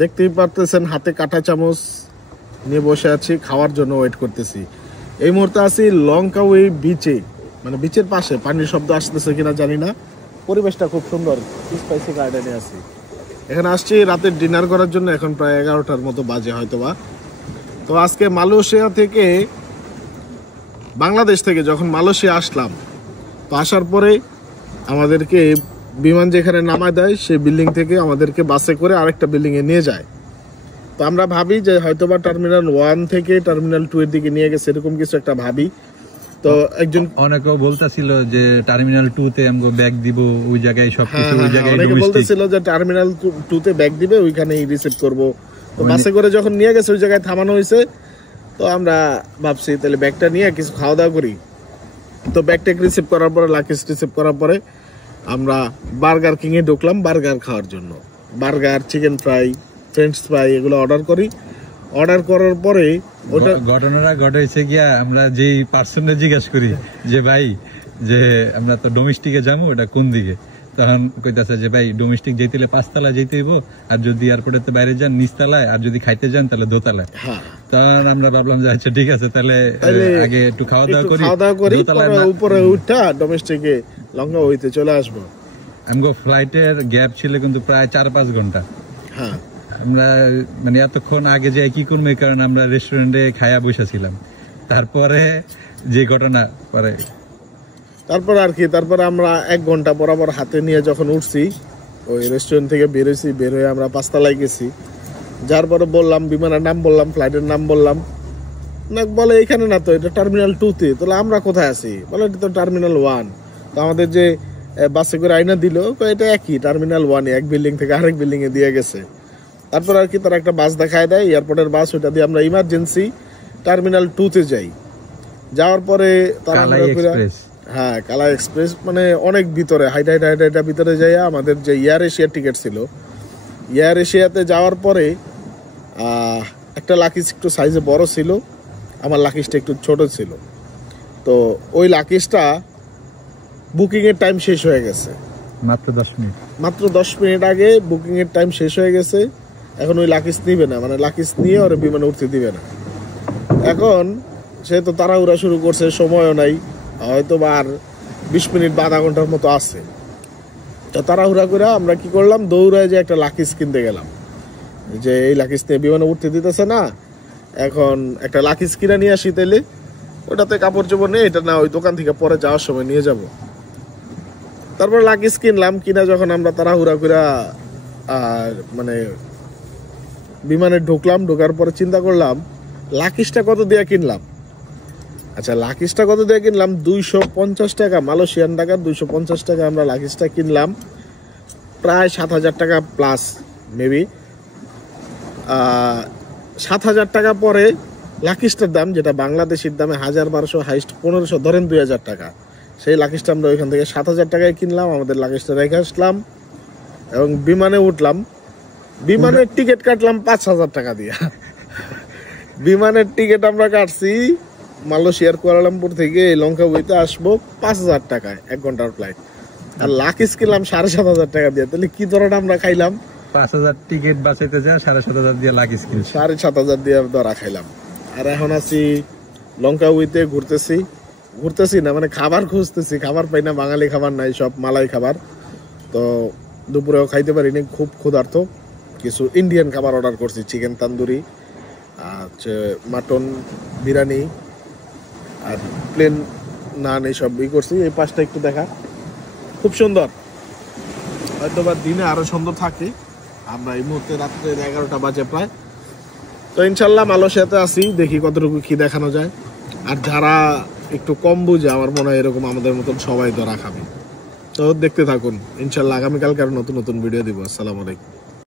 দেখতেই পারতেছেন হাতে কাঁটা চামচ নিয়ে বসে আছি, খাওয়ার জন্য ওয়েট করতেছি। এই মুহূর্তে আছি লঙ্কাউই বিচে, মানে বিচের পাশে। পানির শব্দ আসতেছে কিনা জানি না, পরিবেশটা খুব সুন্দর। স্পাইসি গার্ডেনে আছি, এখানে আসছি রাতের ডিনার করার জন্য। এখন প্রায় 11টার মতো বাজে হয়তোবা। তো আজকে মালয়েশিয়া থেকে, বাংলাদেশ থেকে যখন মালয়েশিয়া আসলাম, তো আসার পরে আমাদেরকে বিমান যেখানে নামায় দেয় সেই বিল্ডিং থেকে আমাদেরকে বাসে করে আরেকটা বিল্ডিংয়ে নিয়ে যায়। তো আমরা ভাবি যে হয়তোবা টার্মিনাল 1 থেকে টার্মিনাল 2 এর দিকে নিয়ে গেছে, এরকম কিছু একটা ভাবি। তো একজন অনেকেও বলতেছিল যে টার্মিনাল 2 তে আমগো ব্যাগ দিব, ওই জায়গায় সবকিছু ওই জায়গায় অনেকে বলতেছিল যে টার্মিনাল 2 তে ব্যাগ দিবে, ওইখানেই রিসিভ করব। তো বাসে করে যখন নিয়ে গেছে ওই জায়গায় থামানো হয়েছে, তো আমরা ভাবছি তাহলে ব্যাগটা নিয়ে কিছু খাওয়া দাওয়া করি। তো ব্যাগটা রিসিভ করার পরে, লাকিজ রিসিভ করার পরে আমরা বার্গার কিং এ ঢুকলাম বার্গার খাওয়ার জন্য। Burger, chicken fry, French fry এগুলো অর্ডার করি। অর্ডার করার পরে ওটা ঘটনাটা ঘটেছে গিয়া আমরা যেই পার্সনটা জিজ্ঞেস করি যে ভাই, যে আমরা তো ডোমেস্টিকে যাবো, ওটা কোন দিকে? তখন কইতাছে যে ভাই ডোমেস্টিক যেতে হলে 5 তলায় যেতে হইব, আর যদি এয়ারপোর্টের বাইরে যান নিচতলায়, আর যদি খাইতে যান তাহলে দোতলায়। তখন আমরা ভাবলাম যে আচ্ছা ঠিক আছে, তাহলে আগে একটু খাওয়া দাওয়া করি, উপরে উঠা ডোমেস্টিকে লঙ্কা হইতে চলে আসবো। আমগো ফ্লাইটের গ্যাপ ছিল কিন্তু প্রায় 4-5 ঘন্টা। হ্যাঁ, আমরা মানে এতক্ষণ আগে যে কি করবো, এই কারণে আমরা রেস্টুরেন্টে খাইয়া বসেছিলাম। তারপরে যে ঘটনা পরে, তারপর আর কি, তারপরে আমরা 1 ঘন্টা বরাবর হাতে নিয়ে যখন উঠছি ওই রেস্টুরেন্ট থেকে বেরোইছি, বের হয়ে আমরা 5 তলায় গেছি। যার পরে বললাম, বিমানের নাম বললাম, ফ্লাইটের নাম বললাম, না বলে এখানে না তো, এটা টার্মিনাল 2 তে। তাহলে আমরা কোথায় আছি? বলে এটা তো টার্মিনাল 1। তো আমাদের যে বাসে করে আইনা দিল, এটা একই টার্মিনাল 1, এক বিল্ডিং থেকে আরেক বিল্ডিং এ দিয়ে গেছে। তারপর আর কি তারা একটা বাস দেখায় দেয়, এয়ারপোর্টের বাস, ওইটা দিয়ে আমরা ইমার্জেন্সি টার্মিনাল 2 তে যাই। যাওয়ার পরে তারা হ্যাঁ, কালা এক্সপ্রেস, মানে অনেক ভিতরে হাইটা ভিতরে যাইয়া আমাদের যে এয়ার এশিয়া টিকিট ছিল, এয়ার এশিয়াতে যাওয়ার পরে একটা লাকিজ একটু সাইজে বড় ছিল, আমার লাকিজটা একটু ছোট ছিল। তো ওই লাকিজটা বুকিং এর টাইম শেষ হয়ে গেছে, মাত্র 10 মিনিট আগে বুকিং এর টাইম শেষ হয়ে গেছে। এখন ওই লাকিজ নিবে না, মানে লাকিজ নিয়ে ওরা বিমানে উঠতে দিবে না। এখন সে তো তাড়াহুড়া শুরু করছে, সময়ও নাই, হয়তো আর 20 মিনিট বা আধা ঘন্টার মতো আছে। তো তাড়াহুড়া করে আমরা কি করলাম, দৌড়ায় যে একটা লাকিজ কিনতে গেলাম, যে এই লাকিজ নিয়ে বিমানে উঠতে দিতেছে না, এখন একটা লাকিজ কিনে নিয়ে আসি, তাইলে ওটাতে কাপড় চোপড় নেই, এটা না ওই দোকান থেকে পরে যাওয়ার সময় নিয়ে যাব। তারপর লাকিজ কিনলাম, কিনা যখন আমরা তাড়াহুড়া করে মানে বিমানে ঢুকলাম, ঢোকার পরে চিন্তা করলাম লাকিজটা কত দিয়ে কিনলাম। আচ্ছা, লাকিজটা কত দিয়ে কিনলাম? 250 টাকা, মালয়েশিয়ান টাকা 250 টাকা আমরা লাকিজটা কিনলাম। প্রায় 7000 টাকা প্লাস, মেবি 7000 টাকা পরে লাকিজটার দাম, যেটা বাংলাদেশের দামে 1000-1200, হাইস্ট 1500, ধরেন 2000 টাকা। সেই লাকিজটা আমরা ওইখান থেকে 7000 টাকায় কিনলাম, আমাদের লাকিজটা রেখে আসলাম এবং বিমানে উঠলাম। বিমানের টিকিট কাটলাম 5000 টাকা দিয়ে। বিমানের টিকিট আমরা কাটছি মালয়েশিয়ার কুয়ালালামপুর থেকে লঙ্কাউইতে আসবো 5000 টাকায়, 1 ঘন্টার ফ্লাইট। আর লাকিজ কিনলাম 7500 টাকা দিয়ে। তাহলে কি ধরনের আমরা খাইলাম? 5000 টিকিট বাঁচাইতে যায় 7500 দিয়ে লাকিজ কিনছি, 7500 দিয়ে ধরা খাইলাম। আর এখন আছি লঙ্কাউইতে, ঘুরতেছি না, মানে খাবার খুঁজতেছি, খাবার পাই না, বাঙালি খাবার নাই, সব মালাই খাবার। তো দুপুরেও খাইতে পারিনি, খুব ক্ষুধার্ত। কিছু ইন্ডিয়ান খাবার অর্ডার করছি, চিকেন তান্দুরি, মাটন বিরিয়ানি আর প্লেন নান, এইসব করছি। এই পাশটা একটু দেখা, খুব সুন্দর, হয়তো বা দিনে আরো সুন্দর থাকে। আমরা এই মুহূর্তে রাত্রে 11টা বাজে প্রায়। তো ইনশাল্লাহ মালয়েশিয়াতে আছি, দেখি কতটুকু কি দেখানো যায়। আর যারা একটু কম বুঝে, আমার মনে হয় এরকম আমাদের মতন সবাই ধরা খাবে। তো দেখতে থাকুন, ইনশাল্লাহ আগামীকালকে আরো নতুন ভিডিও দিব। আসসালামু আলাইকুম।